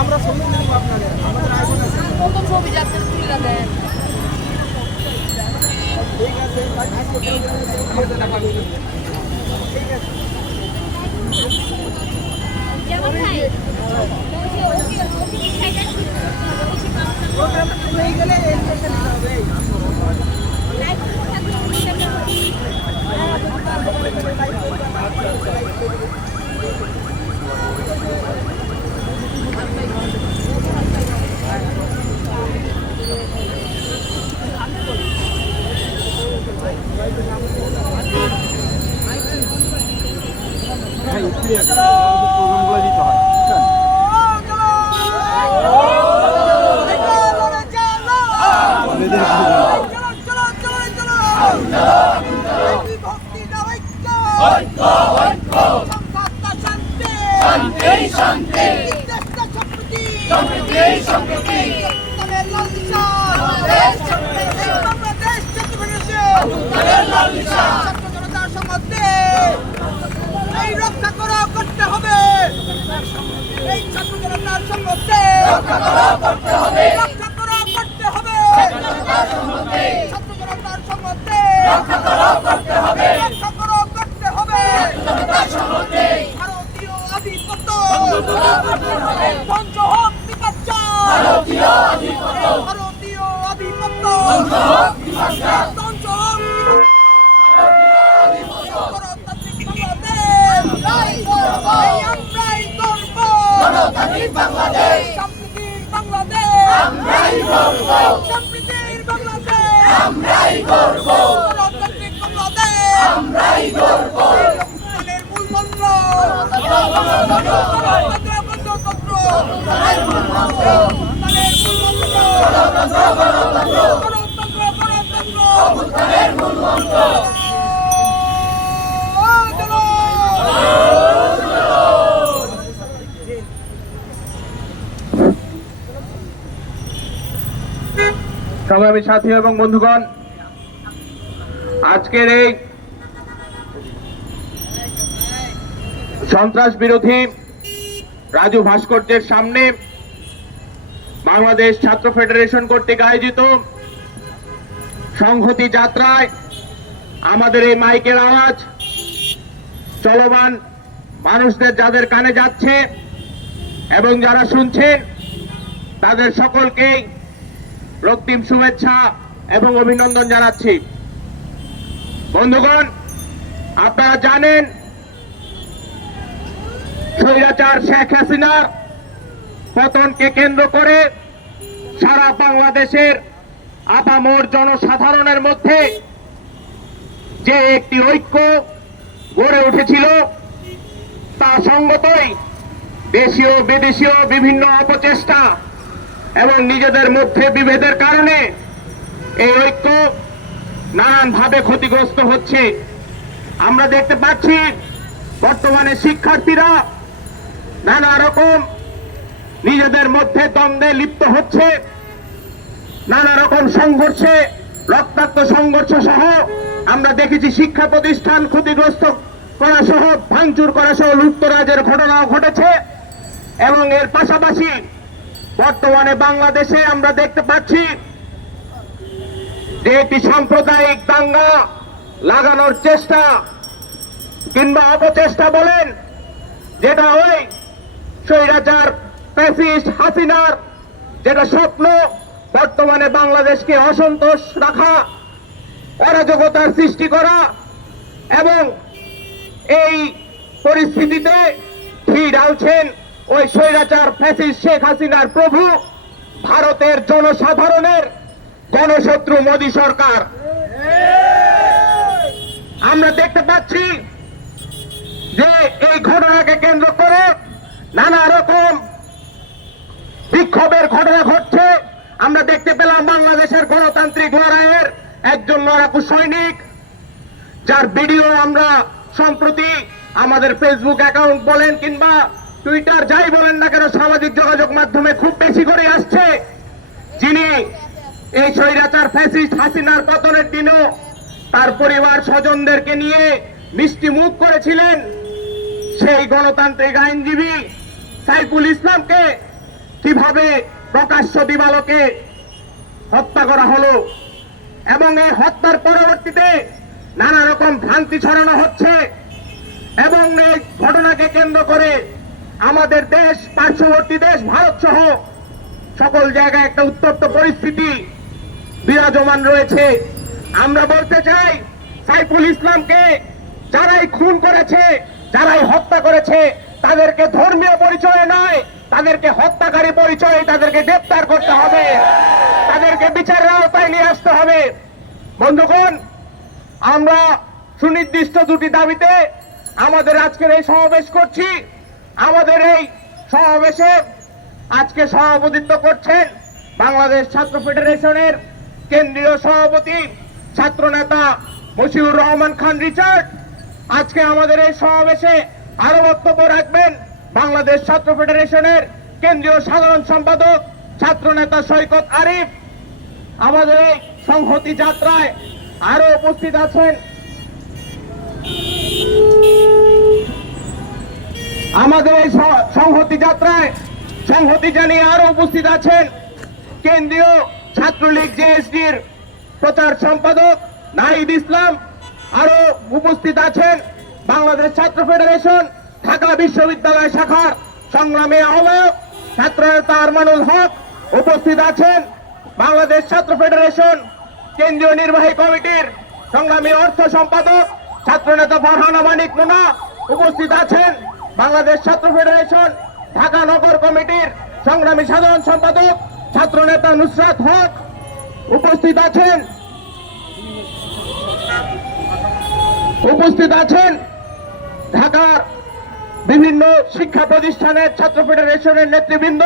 আমরা ছবি তুলে দিব আপনাদের, আমাদের আইফোন আছে। প্রথম ছবি যাতে তুলে দেন। ঠিক আছে, ঠিক আছে। যেমন ভাই ওকে ওকে ওকে এক্সাইটেড প্রোগ্রামটা শুরু হয়ে গেলে ইনফরমেশন দিতে হবে। লাইভ থাকলে প্রোগ্রামগুলো দিতে হয়। রক্ষা করা করতে হবে, এই ছাত্র জনতার সম্মুখে রক্ষা করা করতে হবে, রক্ষা করা করতে হবে, ছাত্র জনতার সম্মুখে রক্ষা করা করতে হবে, রক্ষা করা করতে হবে, ভারতীয় আধিপত্য ধ্বংস হোক বিপর্যয়, ভারতীয় আধিপত্য ধ্বংস হোক বাংলাদেশ, সম্প্রীতির বাংলাদেশ, আমরাই গর্ব, সম্প্রীতির বাংলাদেশ, আমরাই গর্ব, গণতান্ত্রিক বাংলাদেশ, আমরাই গর্ব, গণতন্ত্রের মূল মন্ত্র, গণতন্ত্র, গণতন্ত্র, গণতন্ত্রের মূল মন্ত্র, গণতন্ত্রের মূল মন্ত্র। সংগ্রামী সাথী এবং বন্ধুগণ, আজকের এই সন্ত্রাস বিরোধী রাজু ভাস্কর্যের সামনে বাংলাদেশ ছাত্র ফেডারেশন কর্তৃক আয়োজিত সংহতি যাত্রায় আমাদের এই মাইকের আওয়াজ চলমান মানুষদের যাদের কানে যাচ্ছে এবং যারা শুনছেন তাদের সকলকেই রক্তিম শুভেচ্ছা এবং অভিনন্দন জানাচ্ছি। বন্ধুগণ, আপনারা জানেন স্বৈরাচার শেখ হাসিনার পতনকে কেন্দ্র করে সারা বাংলাদেশের আপামর জনসাধারণের মধ্যে যে একটি ঐক্য গড়ে উঠেছিল তা সঙ্গতই দেশীয় বিদেশীয় বিভিন্ন অপচেষ্টা এবং নিজেদের মধ্যে বিভেদের কারণে এই ঐক্য নানানভাবে ক্ষতিগ্রস্ত হচ্ছে। আমরা দেখতে পাচ্ছি বর্তমানে শিক্ষার্থীরা নানা রকম নিজেদের মধ্যে দ্বন্দ্বে লিপ্ত হচ্ছে, নানা রকম সংঘর্ষে, রক্তাক্ত সংঘর্ষ সহ আমরা দেখেছি শিক্ষা প্রতিষ্ঠান ক্ষতিগ্রস্ত করা সহ, ভাঙচুর করা সহ লুটতরাজের ঘটনাও ঘটেছে। এবং এর পাশাপাশি বর্তমানে বাংলাদেশে আমরা দেখতে পাচ্ছি যে একটি সাম্প্রদায়িক দাঙ্গা লাগানোর চেষ্টা কিংবা অপচেষ্টা বলেন, যেটা ওই স্বৈরাচার ফ্যাসিস্ট হাসিনার যেটা স্বপ্ন, বর্তমানে বাংলাদেশকে অসন্তোষ রাখা, অরাজকতার সৃষ্টি করা, এবং এই পরিস্থিতিতে ভিড় ঢালছেন ওই স্বৈরাচার ফ্যাসিস্ট শেখ হাসিনার প্রভু ভারতের জনসাধারণের গণশত্রু মোদী সরকার। আমরা দেখতে পাচ্ছি যে এই ঘটনাকে কেন্দ্র করে নানা রকম বিক্ষোভের ঘটনা ঘটছে। আমরা দেখতে পেলাম বাংলাদেশের গণতান্ত্রিক লড়াইয়ের একজন লড়াকু সৈনিক, যার ভিডিও আমরা সম্প্রতি আমাদের ফেসবুক অ্যাকাউন্ট বলেন কিংবা টুইটার যাই বলেন না কেন সামাজিক যোগাযোগ মাধ্যমে খুব বেশি করে আসছে, যিনি এই স্বৈরাচার ফ্যাসিস্ট হাসিনার পতনের দিনও তার পরিবার স্বজনদেরকে নিয়ে মিষ্টি মুখ করেছিলেন, সেই গণতান্ত্রিক আইনজীবী সাইফুল ইসলামকে কিভাবে প্রকাশ্য দিবালোকে হত্যা করা হলো এবং এই হত্যার পরবর্তীতে নানা রকম ভ্রান্তি ছড়ানো হচ্ছে এবং এই ঘটনাকে কেন্দ্র করে আমাদের দেশ, পার্শ্ববর্তী দেশ ভারত সহ সকল জায়গায় একটা উত্তপ্ত পরিস্থিতি বিরাজমান রয়েছে। আমরা বলতে চাই, সাইফুল ইসলামকে যারাই খুন করেছে, যারাই হত্যা করেছে, তাদেরকে ধর্মীয় পরিচয় নয়, তাদেরকে হত্যাকারী পরিচয় তাদেরকে গ্রেপ্তার করতে হবে, তাদেরকে বিচারের আওতায় নিয়ে আসতে হবে। বন্ধুগণ, আমরা সুনির্দিষ্ট দুটি দাবিতে আমাদের আজকের এই সমাবেশ করছি। আমাদের এই সমাবেশে আজকে সভাপতিত্ব করছেন বাংলাদেশ ছাত্র ফেডারেশনের কেন্দ্রীয় সভাপতি ছাত্র নেতা মশিউর রহমান খান রিচার্ড। আজকে আমাদের এই সমাবেশে আরো বক্তব্য রাখবেন বাংলাদেশ ছাত্র ফেডারেশনের কেন্দ্রীয় সাধারণ সম্পাদক ছাত্র নেতা সৈকত আরিফ। আমাদের এই সংহতি যাত্রায় আরো উপস্থিত আছেন আমাদের এই সংহতি যাত্রায় সংহতি জানিয়ে আরো উপস্থিত আছেন কেন্দ্রীয় ছাত্রলীগ জেএসডির প্রচার সম্পাদক নাহিদ ইসলাম। আরো উপস্থিত আছেন বাংলাদেশ ছাত্র ফেডারেশন ঢাকা বিশ্ববিদ্যালয় শাখার সংগ্রামী আহ্বায়ক ছাত্র নেতা আরমানুল হক। উপস্থিত আছেন বাংলাদেশ ছাত্র ফেডারেশন কেন্দ্রীয় নির্বাহী কমিটির সংগ্রামী অর্থ সম্পাদক ছাত্র নেতা ফারহানা মানিক মোনা। উপস্থিত আছেন বাংলাদেশ ছাত্র ফেডারেশন ঢাকা নগর কমিটির সংগ্রামী সাধারণ সম্পাদক ছাত্র নেতা নুসরাত হক। উপস্থিত আছেন ঢাকার বিভিন্ন শিক্ষা প্রতিষ্ঠানের ছাত্র ফেডারেশনের নেতৃবৃন্দ।